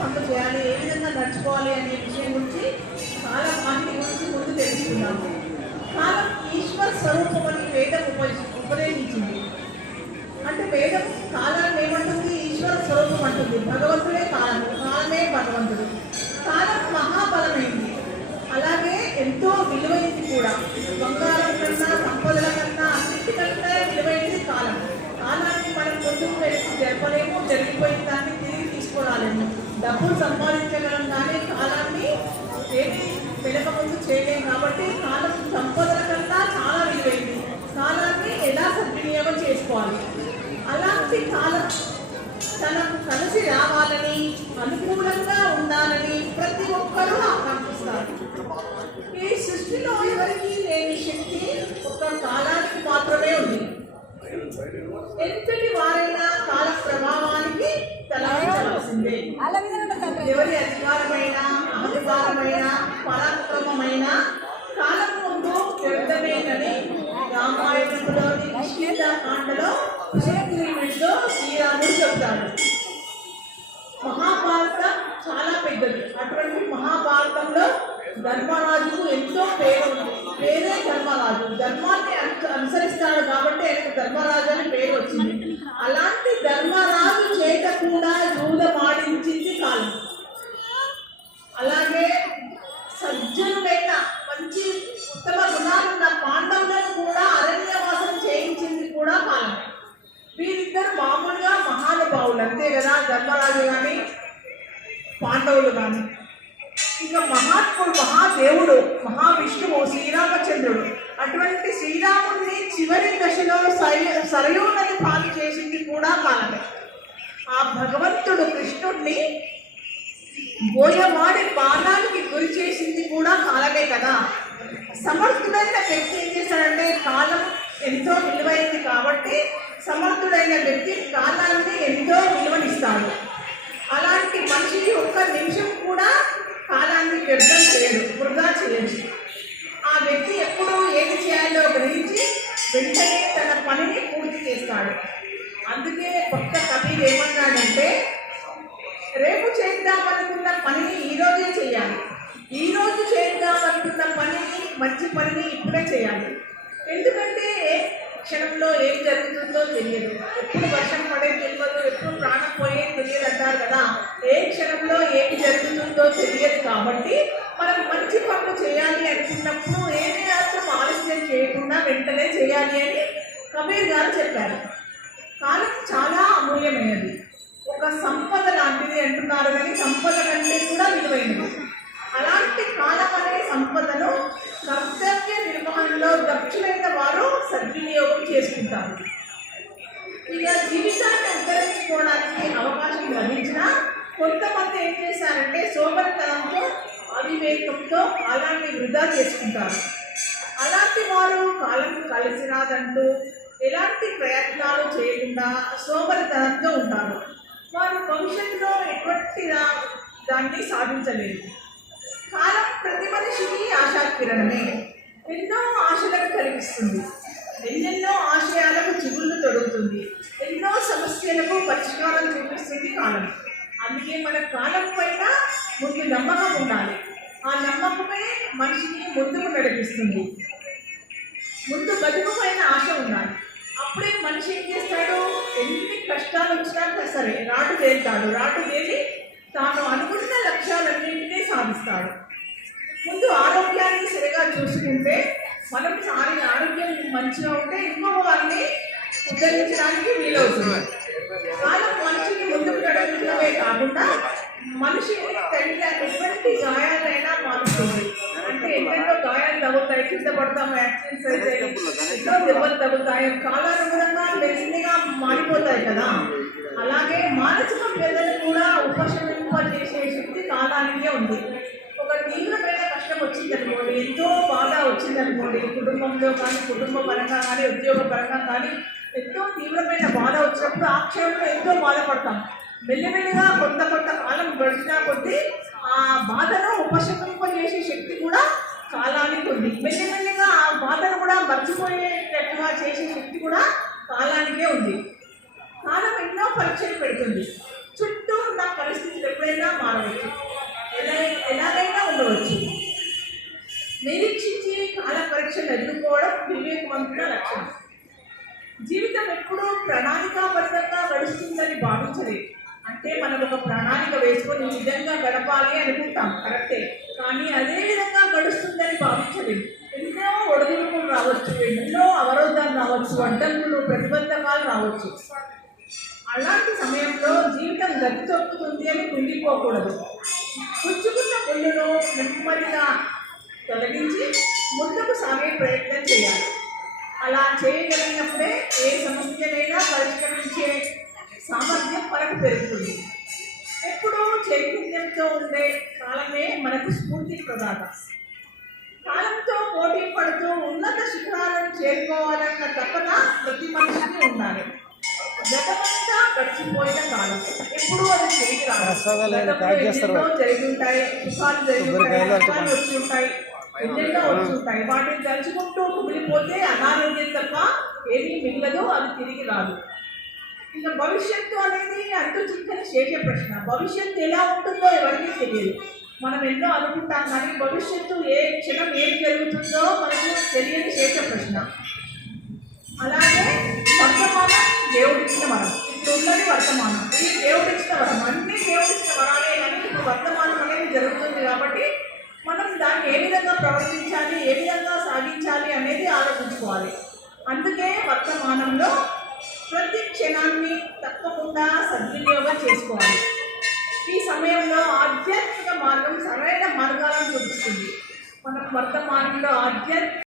పనులు చేయాలి, ఏ విధంగా నడుచుకోవాలి అనే విషయం గురించి కాలం మాహితి గురించి ముందు తెలుసుకున్నాము. కాలం ఈశ్వర స్వరూపం అని వేదం ఉపదేశించింది. అంటే వేదం కాలాన్ని ఏమంటుంది? ఈశ్వర స్వరూపం అంటుంది. భగవంతుడే కాలం, కాలమే భగవంతుడు. కాలం మహాబలమైంది, అలాగే ఎంతో విలువైంది కూడా. బంగారం కన్నా, సంపదల కన్నా, అన్నిటికన్నా విలువైనది కాలం. కాలాన్ని మనం ముందుకు వెళ్ళి జరపలేము, జరిగిపోయిన దాన్ని తిరిగి తీసుకురాలేము. డబ్బులు సంపాదించగలం కానీ కాలాన్ని ఏమి వెనక ముందు చేయలేము. కాబట్టి కాలం సంపదల కన్నా చాలా విలువైంది. కాలాన్ని ఎలా సద్వినియోగం చేసుకోవాలి? అలాంటి కాలం తనకు కలిసి రావాలని, అనుకూలంగా ఉండాలని ప్రతి ఒక్కరూ ఆకాంక్షిస్తారు. ఈ సృష్టిలో ఎవరికి లేని శక్తి ఒక కాలానికి మాత్రమే ఉంది. ఎంతటి వారైనా కాల ప్రభావానికి తలవంచవలసిందే. ఎవరి అధికారమైన, అహంకారమైన, పరాక్రమమైన కాలం ముందు వ్యర్థమేనని రామాయణంలోని కిష్కింధాకాండలో శ్రీకృష్ణుడితో శ్రీరాముడు చెప్తాడు. మహాభారతం చాలా పెద్దది. అటువంటి మహాభారతంలో ధర్మరాజుకు ఎంతో పేరు ఉంది. పేరే ధర్మరాజు. ధర్మాన్ని అనుసరిస్తాడు కాబట్టి ఆయనకు ధర్మరాజు అని పేరు వచ్చింది. అలాంటి ధర్మరాజు చేత కూడా జూదమాడించింది కాలం. అలాగే సజ్జనుడైన మంచి ఉత్తమ గుణాలున్న పాండవులను కూడా అరణ్యవాసం చేయించింది కూడా కాలం. వీరిద్దరు మామూలుగా మహానుభావులు అంతే కదా, ధర్మరాజు కానీ పాండవులు కానీ. ఇక మహాత్ముడు, మహాదేవుడు, మహావిష్ణువు శ్రీరామచంద్రుడు. అటువంటి శ్రీరాముడిని చివరి దశలో సరయూ నది పాలు చేసింది కూడా కాలమే. ఆ భగవంతుడు కృష్ణుడిని బోయవాడి బాణానికి గురి చేసింది కూడా కాలమే కదా. సమర్థుడైన వ్యక్తి ఏం చేశాడంటే, కాలం ఎంతో విలువైంది కాబట్టి సమర్థుడైన వ్యక్తి కాలాన్ని ఎంతో విలువనిస్తాడు. అలాంటి మనిషి ఒక్క నిమిషం కూడా కాలాన్ని వ్యర్థం చేయడు, వృధా చేయడు. ఆ వ్యక్తి ఎప్పుడు ఏది చేయాలో గ్రహించి వెంటనే తన పనిని పూర్తి చేస్తాడు. అందుకే భక్త కబీర్ ఏమన్నాడంటే, రేపు చేద్దామనుకున్న పనిని ఈరోజే చేయాలి, ఈరోజు చేద్దామనుకున్న పనిని, మంచి పనిని ఇప్పుడే చేయాలి. ఎందుకంటే క్షణంలో ఏం జరుగుతుందో తెలియదు. ఎప్పుడు వర్షం పడేది తెలియదు, ఎప్పుడు ప్రాణం పోయేది తెలియదు అంటారు కదా. ఏ క్షణంలో ఏం జరుగుతుందో తెలియదు. కాబట్టి మనం మంచి పనులు చేయాలి అనుకున్నప్పుడు ఏమీ మాత్రం ఆలస్యం చేయకుండా వెంటనే చేయాలి అని కబీర్ గారు చెప్పారు. కాలం చాలా అమూల్యమైనది, ఒక సంపద లాంటిది అంటున్నారు కానీ సంపద కంటే కూడా విలువైనది. అలాంటి కాలం అనే సంపదను కర్తవ్య నిర్వహణలో దక్షులైన వారు సద్వినియోగం చేసుకుంటారు. ఇక జీవితాన్ని ఉద్ధరించుకోవడానికి అవకాశం లభించినా కొంతమంది ఏం చేశారంటే సోమరితనంతో, అవివేకంతో కాలాన్ని వృధా చేసుకుంటారు. అలాంటి వారు కాలం కలిసి రాదంటూ ఎలాంటి ప్రయత్నాలు చేయకుండా సోమరితనంతో ఉంటారు. వారు భవిష్యత్తులో ఎటువంటి దాన్ని సాధించలేదు. కాలం ప్రతి మనిషికి ఆశాకిరణమే. ఎన్నో ఆశలకు కలిగిస్తుంది, ఎన్నెన్నో ఆశయాలకు చిగుళ్ళు తొడుగుతుంది, ఎన్నో సమస్యలకు పరిష్కారం చూపిస్తుంది కాలం. అందుకే మన కాలం పైన ముందు నమ్మకం ఉండాలి. ఆ నమ్మకమే మనిషిని ముందుకు నడిపిస్తుంది. ముందు బతుకు పైన ఆశ ఉండాలి. అప్పుడే మనిషి ఏం చేస్తాడు? ఎన్ని కష్టాలు వచ్చినా సరే రాటు తేలుతాడు. రాటు తేలి తాను అనుకున్న లక్ష్యాలన్నింటినీ సాధిస్తాడు. ముందు ఆరోగ్యాన్ని సరిగా చూసుకుంటే, మనం ఆరోగ్యం మంచిగా ఉంటే ఇంకో వారిని ఉద్ధరించడానికి వీలవుతుంది. కాలం మనిషిని ముందుకు నడపడమే కాకుండా మనిషిని తగిన ఎటువంటి గాయాలైనా మారుతుంది. అంటే ఎన్నెన్నో గాయాలు తగ్గుతాయి, కింద పడతాము, యాక్సిడెంట్స్ అయితే ఎన్నో దెబ్బలు తగ్గుతాయి, కాలానుగుణంగా మెల్లిగా మారిపోతాయి కదా. అలాగే మానసిక వేదన కూడా ఉపశమింపజేసే శక్తి కాలానికే ఉంది. ఒక తీవ్రమైన కష్టం వచ్చిందనుకోండి, ఎంతో బాధ వచ్చిందనుకోండి, కుటుంబంలో కానీ, కుటుంబ పరంగా కానీ, ఉద్యోగ పరంగా కానీ ఎంతో తీవ్రమైన బాధ వచ్చినప్పుడు ఆ క్షణంలో ఎంతో బాధపడతాం. మెల్లిమెల్లిగా కొంత కాలం గడిచినా కొద్దీ ఆ బాధను ఉపశమింపజేసే శక్తి కూడా కాలానికి ఉంది. మెల్లిమెల్లిగా ఆ బాధను కూడా మర్చిపోయేటట్టుగా చేసే శక్తి కూడా కాలానికే ఉంది. కాలం ఎన్నో పరీక్షలు పెడుతుంది. చుట్టూ ఉన్న పరిస్థితులు ఎప్పుడైనా మారవచ్చు, ఎలాగైనా ఉండవచ్చు. నిరీక్షించి కాల పరీక్షలు ఎదుర్కోవడం వివేకవంతుల లక్షణం. జీవితం ఎప్పుడూ ప్రణాళికాబద్ధంగా గడుస్తుందని భావించలేదు. అంటే మనం ఒక ప్రణాళిక వేసుకొని ఈ విధంగా గడపాలి అనుకుంటాం, కరెక్టే. కానీ అదే విధంగా గడుస్తుందని భావించలేదు. ఎన్నో ఒడిదుడుకులు రావచ్చు, ఎన్నో అవరోధాలు రావచ్చు, అడ్డంకులు, ప్రతిబంధకాలు రావచ్చు. అలాంటి సమయంలో జీవితం గతి తొక్కుతుంది అని కుంగిపోకూడదు. పుచ్చుకున్న ముళ్ళును నెమ్మదిగా తొలగించి ముందుకు సాగే ప్రయత్నం చేయాలి. అలా చేయగలిగినప్పుడే ఏ సమస్యనైనా పరిష్కరించే సామర్థ్యం మనకు పెరుగుతుంది. ఎప్పుడూ చైతన్యంతో ఉండే కాలమే మనకు స్ఫూర్తి ప్రదాత. కాలంతో పోటీ పడుతూ ఉన్నత శిఖరాలను చేరుకోవాలన్న తపన ప్రతి మనిషికి ఉండాలి. గతమంతా గడిచిపోయిన కాలం, ఎప్పుడూ అది తిరిగి రాదు. ఎన్నో జరిగి ఉంటాయి, సుఖాలు జరిగి ఉంటాయి, సుఖాలు వచ్చి ఉంటాయి, ఎన్నెన్నో వచ్చి ఉంటాయి. వాటిని తలుచుకుంటూ కుమిలిపోతే అనారోగ్యం తప్ప ఏమీ మిగలదు, అది తిరిగి రాదు. ఇక భవిష్యత్తు అనేది అంటూ చిక్కని శేష ప్రశ్న. భవిష్యత్తు ఎలా ఉంటుందో ఎవరికీ తెలియదు. మనం ఎన్నో అనుకుంటాం, కానీ భవిష్యత్తు ఏ క్షణం ఏం జరుగుతుందో మనకు తెలియని శేష ప్రశ్న. అలాగే వర్తమానం దేవుడిచ్చిన వరం. ఇప్పుడు ఉన్నది వర్తమానం, ఇది దేవుడిచ్చిన వరం. అన్నీ దేవుడిచ్చిన వరాలే, కానీ ఇప్పుడు వర్తమానం అనేది జరుగుతుంది. కాబట్టి మనం దాన్ని ఏ విధంగా ప్రవర్తించాలి, ఏ విధంగా సాగించాలి అనేది ఆలోచించుకోవాలి. అందుకే వర్తమానంలో ప్రతి క్షణాన్ని తప్పకుండా సద్వినియోగం చేసుకోవాలి. ఈ సమయంలో ఆధ్యాత్మిక మార్గం సరైన మార్గాలను చూపిస్తుంది. మనం వర్తమానంలో